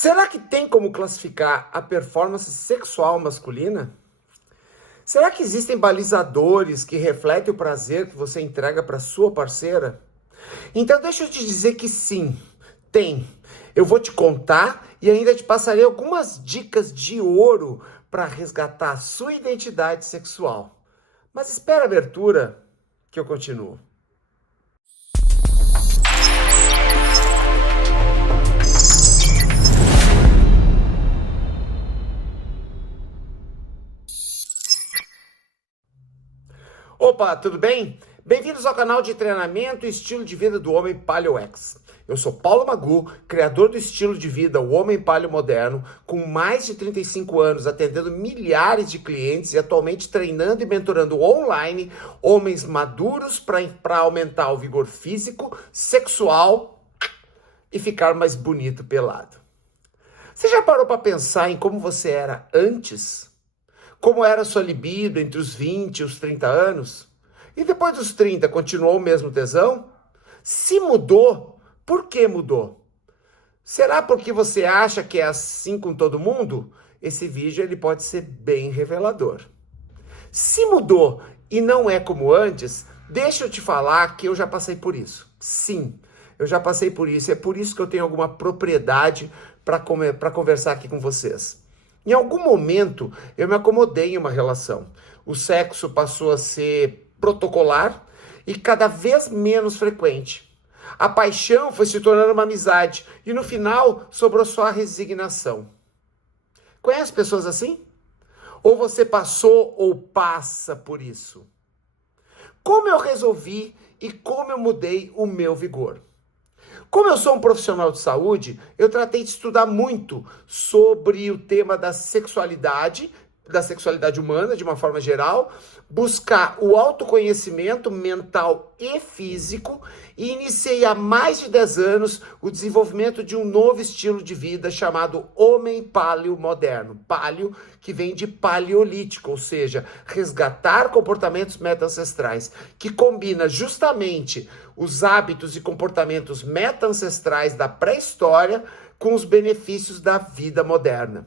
Será que tem como classificar a performance sexual masculina? Será que existem balizadores que refletem o prazer que você entrega para sua parceira? Então deixa eu te dizer que sim, tem. Eu vou te contar e ainda te passarei algumas dicas de ouro para resgatar a sua identidade sexual. Mas espera a abertura que eu continuo. Opa, tudo bem? Bem-vindos ao canal de treinamento e estilo de vida do Homem Paleo X. Eu sou Paulo Magu, criador do estilo de vida O Homem Paleo Moderno, com mais de 35 anos atendendo milhares de clientes e atualmente treinando e mentorando online homens maduros para aumentar o vigor físico, sexual e ficar mais bonito pelado. Você já parou para pensar em como você era antes? Como era a sua libido entre os 20 e os 30 anos? E depois dos 30, continuou o mesmo tesão? Se mudou, por que mudou? Será porque você acha que é assim com todo mundo? Esse vídeo ele pode ser bem revelador. Se mudou e não é como antes, deixa eu te falar que eu já passei por isso. Sim, eu já passei por isso. É por isso que eu tenho alguma propriedade para conversar aqui com vocês. Em algum momento, eu me acomodei em uma relação. O sexo passou a ser protocolar e cada vez menos frequente. A paixão foi se tornando uma amizade e no final sobrou só a resignação. Conhece pessoas assim? Ou você passou ou passa por isso? Como eu resolvi e como eu mudei o meu vigor? Como eu sou um profissional de saúde, eu tratei de estudar muito sobre o tema da sexualidade humana, de uma forma geral, buscar o autoconhecimento mental e físico e iniciei há mais de 10 anos o desenvolvimento de um novo estilo de vida chamado Homem Paleo Moderno. Paleo, que vem de paleolítico, ou seja, resgatar comportamentos meta-ancestrais, que combina justamente os hábitos e comportamentos meta-ancestrais da pré-história com os benefícios da vida moderna.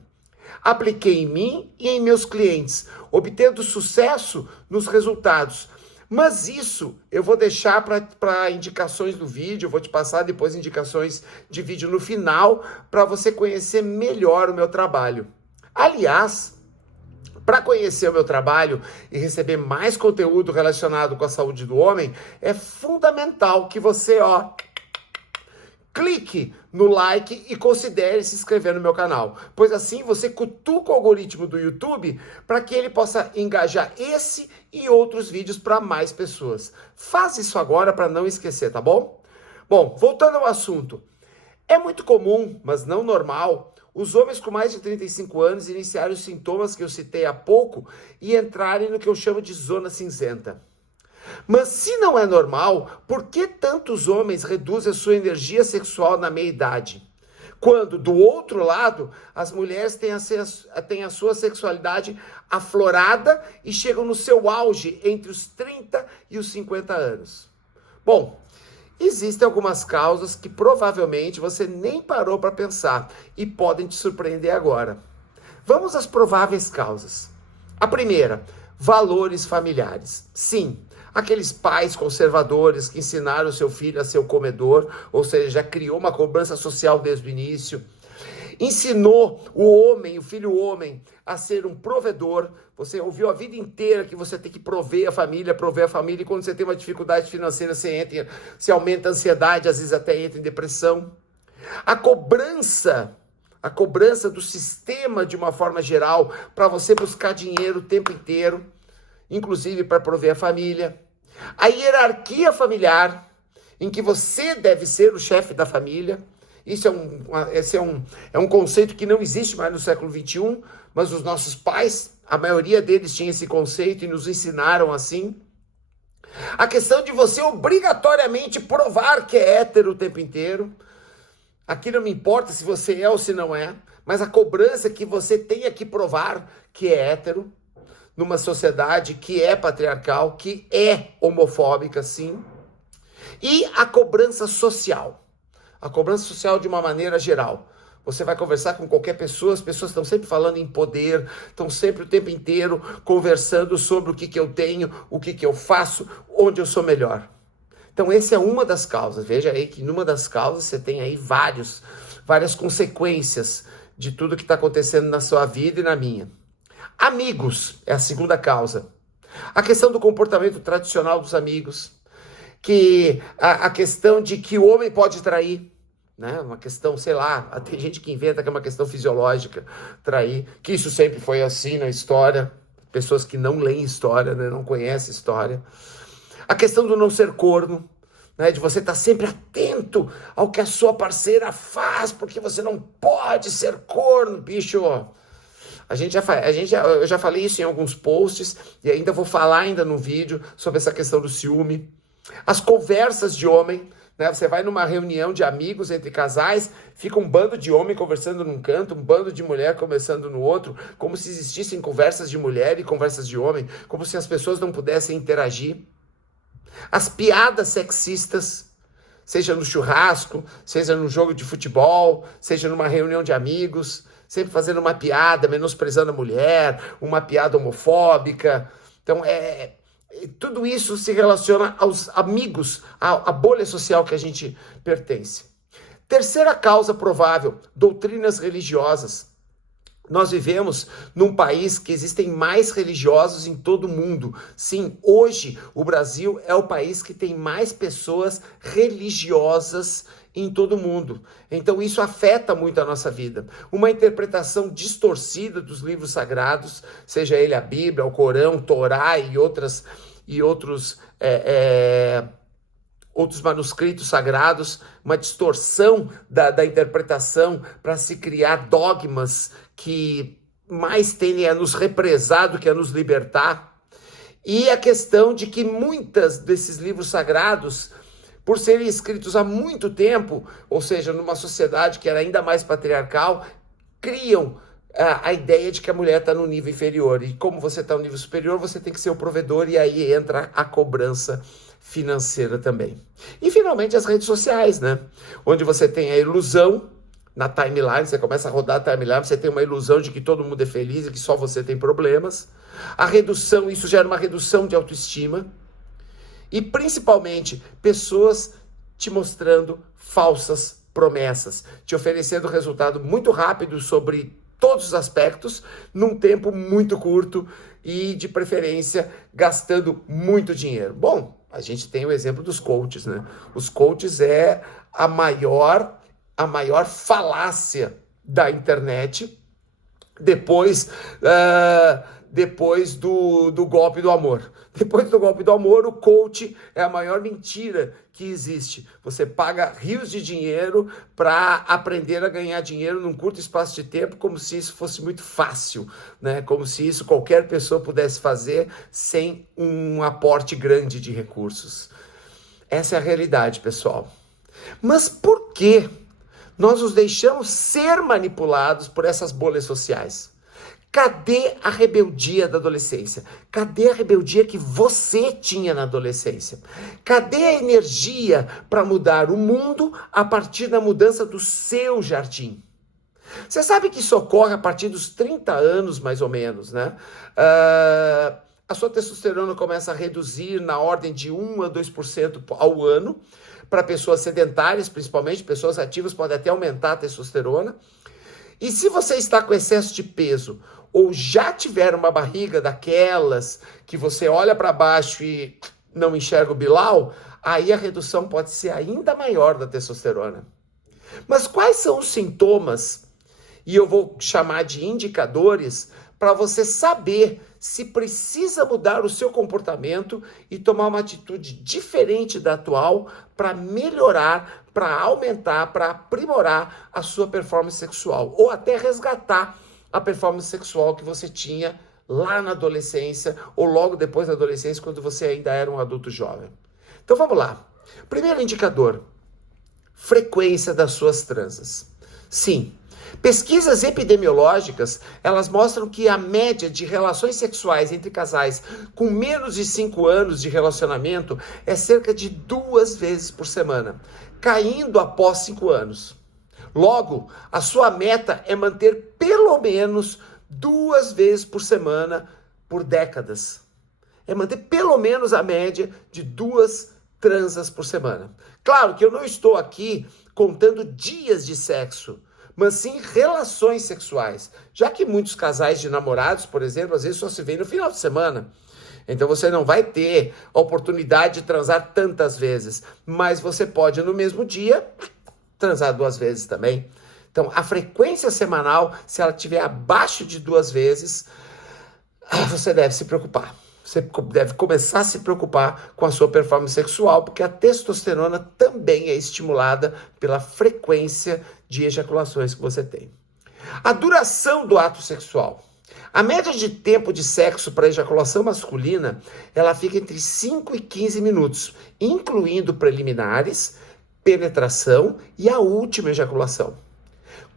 Apliquei em mim e em meus clientes, obtendo sucesso nos resultados. Mas isso eu vou deixar para indicações do vídeo, eu vou te passar depois indicações de vídeo no final, para você conhecer melhor o meu trabalho. Aliás, para conhecer o meu trabalho e receber mais conteúdo relacionado com a saúde do homem, é fundamental que você, clique no like e considere se inscrever no meu canal, pois assim você cutuca o algoritmo do YouTube para que ele possa engajar esse e outros vídeos para mais pessoas. Faz isso agora para não esquecer, tá bom? Bom, voltando ao assunto. É muito comum, mas não normal, os homens com mais de 35 anos iniciarem os sintomas que eu citei há pouco e entrarem no que eu chamo de zona cinzenta. Mas se não é normal, por que tantos homens reduzem a sua energia sexual na meia-idade? Quando, do outro lado, as mulheres têm a sua sexualidade aflorada e chegam no seu auge entre os 30 e os 50 anos. Bom, existem algumas causas que provavelmente você nem parou para pensar e podem te surpreender agora. Vamos às prováveis causas. A primeira, valores familiares. Sim, aqueles pais conservadores que ensinaram o seu filho a ser o comedor, ou seja, já criou uma cobrança social desde o início. Ensinou o homem, o filho homem, a ser um provedor. Você ouviu a vida inteira que você tem que prover a família, e quando você tem uma dificuldade financeira, você aumenta a ansiedade, às vezes até entra em depressão. A cobrança do sistema de uma forma geral, para você buscar dinheiro o tempo inteiro, inclusive para prover a família. A hierarquia familiar, em que você deve ser o chefe da família. Esse é um conceito que não existe mais no século XXI, mas os nossos pais, a maioria deles tinha esse conceito e nos ensinaram assim. A questão de você obrigatoriamente provar que é hétero o tempo inteiro. Aqui não me importa se você é ou se não é, mas a cobrança que você tenha que provar que é hétero, numa sociedade que é patriarcal, que é homofóbica, sim. E a cobrança social. A cobrança social de uma maneira geral. Você vai conversar com qualquer pessoa, as pessoas estão sempre falando em poder, estão sempre o tempo inteiro conversando sobre o que eu tenho, o que eu faço, onde eu sou melhor. Então essa é uma das causas. Veja aí que numa das causas você tem aí várias consequências de tudo que está acontecendo na sua vida e na minha. Amigos é a segunda causa. A questão do comportamento tradicional dos amigos, que a questão de que o homem pode trair, né? Uma questão, sei lá, tem gente que inventa que é uma questão fisiológica, trair, que isso sempre foi assim na história, pessoas que não leem história, né? Não conhecem história. A questão do não ser corno, né? De você estar sempre atento ao que a sua parceira faz, porque você não pode ser corno, bicho. Eu já falei isso em alguns posts e ainda vou falar ainda no vídeo sobre essa questão do ciúme. As conversas de homem, né? Você vai numa reunião de amigos entre casais, fica um bando de homem conversando num canto, um bando de mulher conversando no outro, como se existissem conversas de mulher e conversas de homem, como se as pessoas não pudessem interagir. As piadas sexistas, seja no churrasco, seja no jogo de futebol, seja numa reunião de amigos, sempre fazendo uma piada, menosprezando a mulher, uma piada homofóbica. Então, tudo isso se relaciona aos amigos, à bolha social que a gente pertence. Terceira causa provável, doutrinas religiosas. Nós vivemos num país que existem mais religiosos em todo o mundo. Sim, hoje o Brasil é o país que tem mais pessoas religiosas em todo o mundo. Então isso afeta muito a nossa vida. Uma interpretação distorcida dos livros sagrados, seja ele a Bíblia, o Corão, o Torá e outros manuscritos sagrados, uma distorção da interpretação para se criar dogmas que mais tendem a nos represar do que a nos libertar. E a questão de que muitos desses livros sagrados, por serem escritos há muito tempo, ou seja, numa sociedade que era ainda mais patriarcal, criam a ideia de que a mulher está no nível inferior. E como você está no nível superior, você tem que ser o provedor, e aí entra a cobrança financeira também. E finalmente as redes sociais, né? Onde você tem a ilusão na timeline, você começa a rodar a timeline, você tem uma ilusão de que todo mundo é feliz e que só você tem problemas. A redução, isso gera uma redução de autoestima. E principalmente pessoas te mostrando falsas promessas, te oferecendo resultado muito rápido sobre todos os aspectos, num tempo muito curto e, de preferência, gastando muito dinheiro. Bom, a gente tem o exemplo dos coaches, né? Os coaches é a maior falácia da internet depois do golpe do amor. Depois do golpe do amor, o coach é a maior mentira que existe. Você paga rios de dinheiro para aprender a ganhar dinheiro num curto espaço de tempo, como se isso fosse muito fácil, né? Como se isso qualquer pessoa pudesse fazer sem um aporte grande de recursos. Essa é a realidade, pessoal. Mas por que nós nos deixamos ser manipulados por essas bolhas sociais? Cadê a rebeldia da adolescência? Cadê a rebeldia que você tinha na adolescência? Cadê a energia para mudar o mundo a partir da mudança do seu jardim? Você sabe que isso ocorre a partir dos 30 anos, mais ou menos, né? A sua testosterona começa a reduzir na ordem de 1 a 2% ao ano. Para pessoas sedentárias, principalmente, pessoas ativas, pode até aumentar a testosterona. E se você está com excesso de peso ou já tiver uma barriga daquelas que você olha para baixo e não enxerga o bilau, aí a redução pode ser ainda maior da testosterona. Mas quais são os sintomas, e eu vou chamar de indicadores, para você saber se precisa mudar o seu comportamento e tomar uma atitude diferente da atual para melhorar, para aumentar, para aprimorar a sua performance sexual, ou até resgatar a performance sexual que você tinha lá na adolescência ou logo depois da adolescência, quando você ainda era um adulto jovem. Então vamos lá. Primeiro indicador, frequência das suas transas. Sim, pesquisas epidemiológicas, elas mostram que a média de relações sexuais entre casais com menos de 5 anos de relacionamento é cerca de 2 vezes por semana, caindo após 5 anos. Logo, a sua meta é manter pelo menos 2 vezes por semana por décadas. É manter pelo menos a média de 2 transas por semana. Claro que eu não estou aqui contando dias de sexo, mas sim relações sexuais. Já que muitos casais de namorados, por exemplo, às vezes só se veem no final de semana. Então você não vai ter a oportunidade de transar tantas vezes, mas você pode no mesmo dia transar 2 vezes também. Então a frequência semanal, se ela estiver abaixo de 2 vezes, você deve se preocupar. Você deve começar a se preocupar com a sua performance sexual, porque a testosterona também é estimulada pela frequência de ejaculações que você tem. A duração do ato sexual. A média de tempo de sexo para ejaculação masculina, ela fica entre 5 e 15 minutos, incluindo preliminares, penetração e a última ejaculação.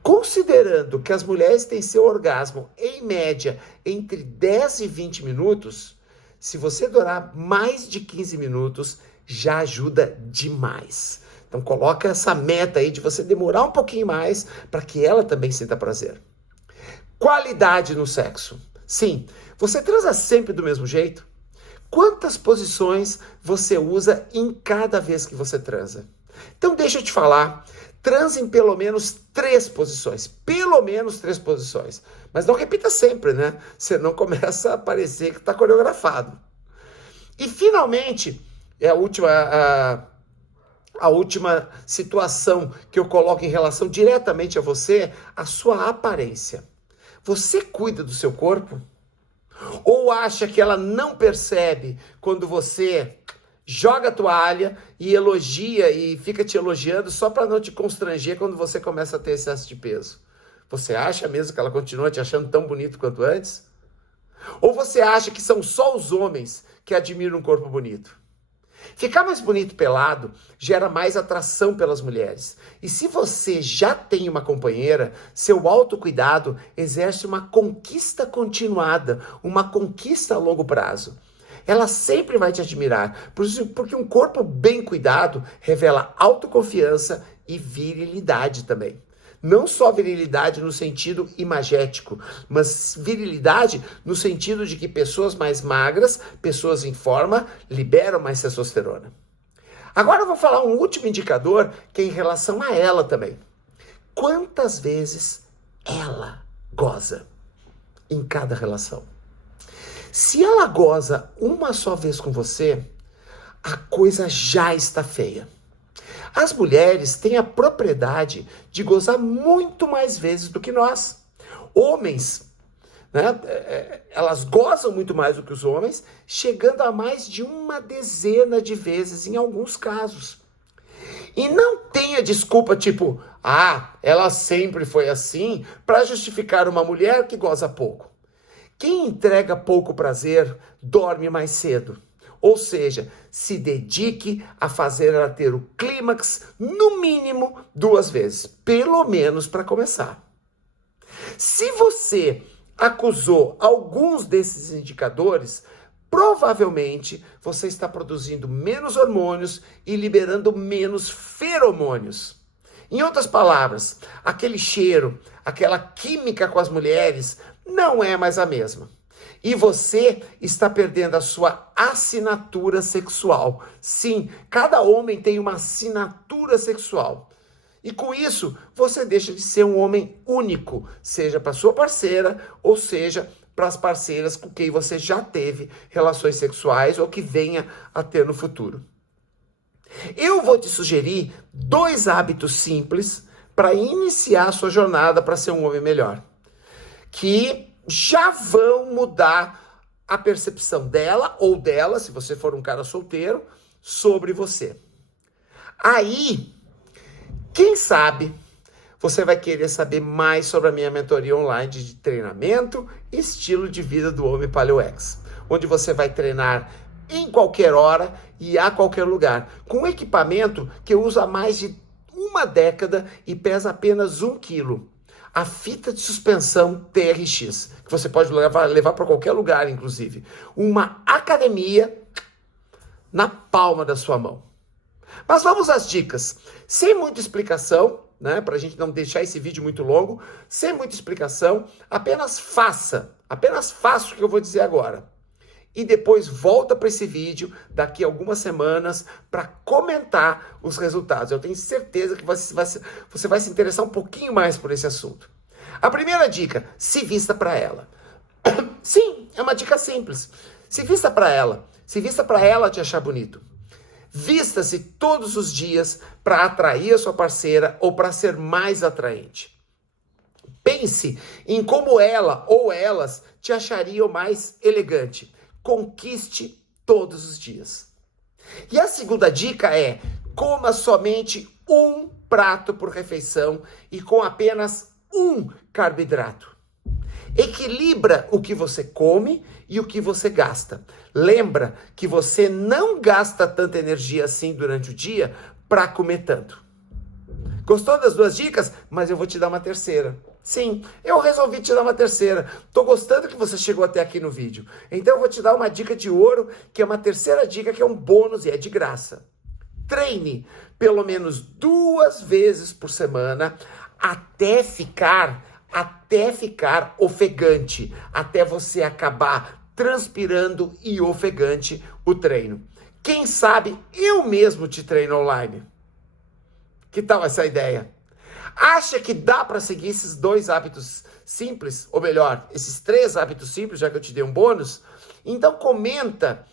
Considerando que as mulheres têm seu orgasmo, em média, entre 10 e 20 minutos, se você durar mais de 15 minutos, já ajuda demais. Então coloca essa meta aí de você demorar um pouquinho mais para que ela também sinta prazer. Qualidade no sexo. Sim, você transa sempre do mesmo jeito? Quantas posições você usa em cada vez que você transa? Então deixa eu te falar, transe em pelo menos 3 posições. Pelo menos 3 posições. Mas não repita sempre, né? Senão começa a parecer que está coreografado. E finalmente, a última situação que eu coloco em relação diretamente a você, a sua aparência. Você cuida do seu corpo? Ou acha que ela não percebe quando você joga a toalha e elogia e fica te elogiando só para não te constranger quando você começa a ter excesso de peso? Você acha mesmo que ela continua te achando tão bonito quanto antes? Ou você acha que são só os homens que admiram um corpo bonito? Ficar mais bonito pelado gera mais atração pelas mulheres. E se você já tem uma companheira, seu autocuidado exerce uma conquista continuada, uma conquista a longo prazo. Ela sempre vai te admirar, porque um corpo bem cuidado revela autoconfiança e virilidade também. Não só virilidade no sentido imagético, mas virilidade no sentido de que pessoas mais magras, pessoas em forma, liberam mais testosterona. Agora eu vou falar um último indicador que é em relação a ela também. Quantas vezes ela goza em cada relação? Se ela goza uma só vez com você, a coisa já está feia. As mulheres têm a propriedade de gozar muito mais vezes do que nós. Homens, né, elas gozam muito mais do que os homens, chegando a mais de 10 de vezes em alguns casos. E não tenha desculpa tipo, ela sempre foi assim, para justificar uma mulher que goza pouco. Quem entrega pouco prazer, dorme mais cedo. Ou seja, se dedique a fazer ela ter o clímax no mínimo 2 vezes, pelo menos para começar. Se você acusou alguns desses indicadores, provavelmente você está produzindo menos hormônios e liberando menos feromônios. Em outras palavras, aquele cheiro, aquela química com as mulheres não é mais a mesma. E você está perdendo a sua assinatura sexual. Sim, cada homem tem uma assinatura sexual. E com isso, você deixa de ser um homem único, seja para sua parceira ou seja para as parceiras com quem você já teve relações sexuais ou que venha a ter no futuro. Eu vou te sugerir 2 hábitos simples para iniciar a sua jornada para ser um homem melhor, que já vão mudar a percepção dela ou dela, se você for um cara solteiro, sobre você. Aí, quem sabe, você vai querer saber mais sobre a minha mentoria online de treinamento e estilo de vida do Homem Paleo X, onde você vai treinar em qualquer hora e a qualquer lugar, com um equipamento que eu uso há mais de 1 década e pesa apenas 1 quilo. A fita de suspensão TRX, que você pode levar para qualquer lugar, inclusive. Uma academia na palma da sua mão. Mas vamos às dicas. Sem muita explicação, né? Para a gente não deixar esse vídeo muito longo, sem muita explicação, apenas faça o que eu vou dizer agora. E depois volta para esse vídeo daqui a algumas semanas para comentar os resultados. Eu tenho certeza que você vai se interessar um pouquinho mais por esse assunto. A primeira dica, se vista para ela. Sim, é uma dica simples. Se vista para ela. Se vista para ela te achar bonito. Vista-se todos os dias para atrair a sua parceira ou para ser mais atraente. Pense em como ela ou elas te achariam mais elegante. Conquiste todos os dias. E a segunda dica é: coma somente um prato por refeição e com apenas um carboidrato. Equilibra o que você come e o que você gasta. Lembra que você não gasta tanta energia assim durante o dia para comer tanto. Gostou das duas dicas? Mas eu vou te dar uma terceira. Sim, eu resolvi te dar uma terceira. Tô gostando que você chegou até aqui no vídeo. Então eu vou te dar uma dica de ouro, que é uma terceira dica, que é um bônus e é de graça. Treine pelo menos 2 vezes por semana até ficar ofegante, até você acabar transpirando e ofegante o treino. Quem sabe eu mesmo te treino online? Que tal essa ideia? Acha que dá para seguir esses 2 hábitos simples? Ou melhor, esses 3 hábitos simples, já que eu te dei um bônus? Então comenta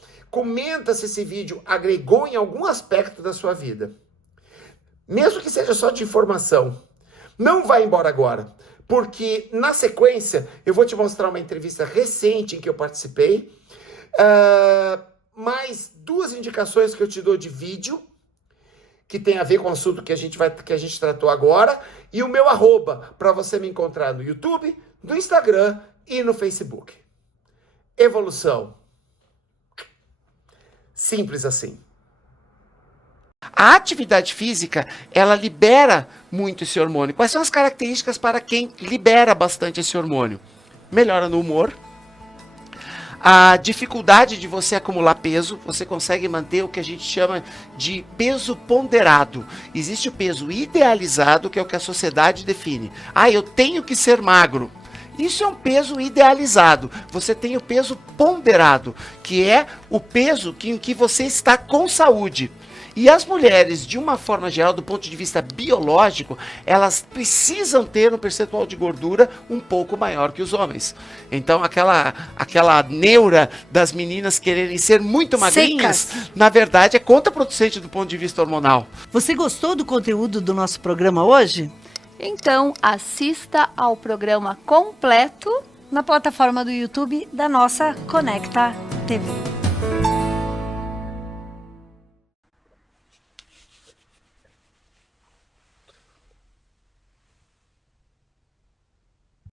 se esse vídeo agregou em algum aspecto da sua vida. Mesmo que seja só de informação. Não vai embora agora, porque na sequência eu vou te mostrar uma entrevista recente em que eu participei, mais 2 indicações que eu te dou de vídeo, que tem a ver com o assunto que a gente tratou agora, e o meu @ para você me encontrar no YouTube, no Instagram e no Facebook. Evolução. Simples assim. A atividade física, ela libera muito esse hormônio. Quais são as características para quem libera bastante esse hormônio? Melhora no humor. A dificuldade de você acumular peso, você consegue manter o que a gente chama de peso ponderado. Existe o peso idealizado, que é o que a sociedade define. Eu tenho que ser magro. Isso é um peso idealizado. Você tem o peso ponderado, que é o peso em que você está com saúde. E as mulheres, de uma forma geral, do ponto de vista biológico, elas precisam ter um percentual de gordura um pouco maior que os homens. Então, aquela neura das meninas quererem ser muito magrinhas, na verdade, é contraproducente do ponto de vista hormonal. Você gostou do conteúdo do nosso programa hoje? Então, assista ao programa completo na plataforma do YouTube da nossa Conecta TV.